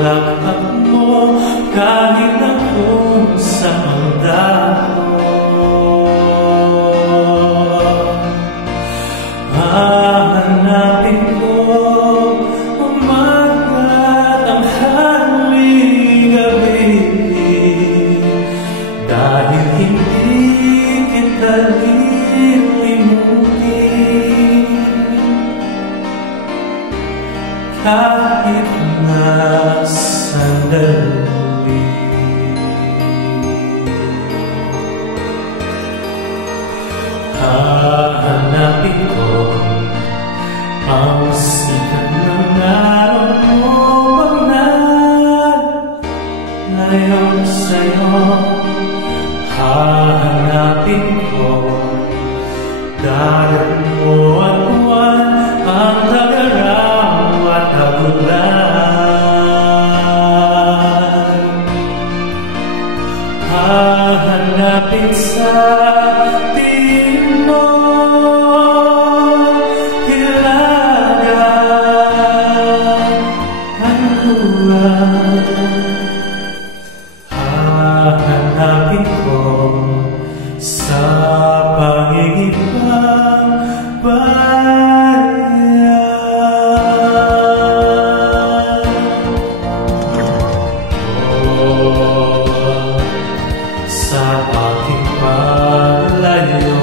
halakhak mo kahit na kung saan dako. Hahanapin ko umaga, tanghali, gabi, dahil hindi kita lilimutin kahit na sandali. Hahanapin ko ang sikat ng araw mo pag naglayo sa'yo. Hahanapin ko dagat mo at buwan, ang tagaraw at tagulan. Hahanapin sa tingin mo hilaga ang buwan. Hahanapin ko sa pangingibang bayan. Sa aking paglayo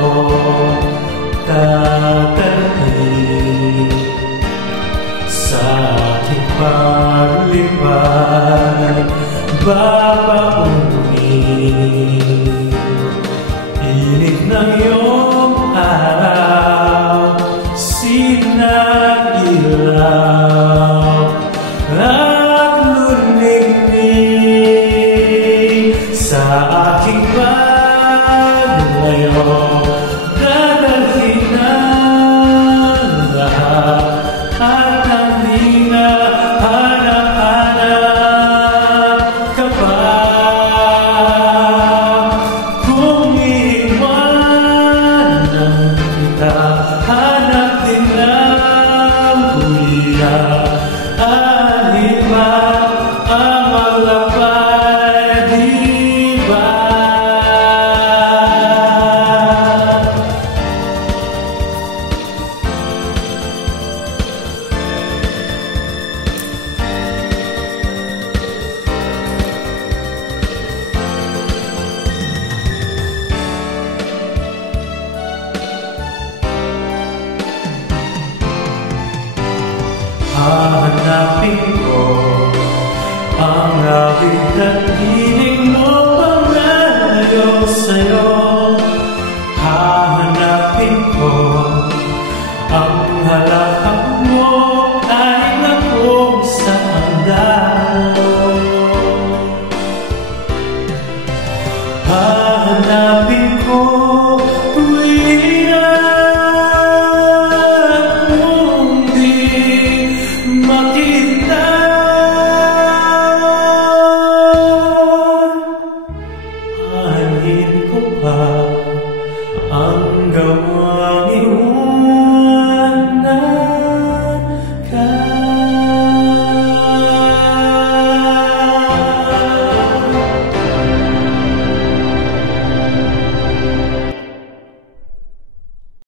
tatanggin, sa aking paglipad babaunin. Init ng iyong araw, sinag-ilaw at lunignig. Sa aking paglayo, dadalhin ang lahat at hindi na hanap-hanap ka pa. Kung iiwanan kita, hanap din ang kuya. Alin ba ang maglakbay, di ba? Hahanapin ko ang awit at tinig mo pang nalayo sa'yo. Hahanapin ko ang halakhak mo kahit na kung saan dako. Hahanapin ko tuwing makita. Mahalin ko pa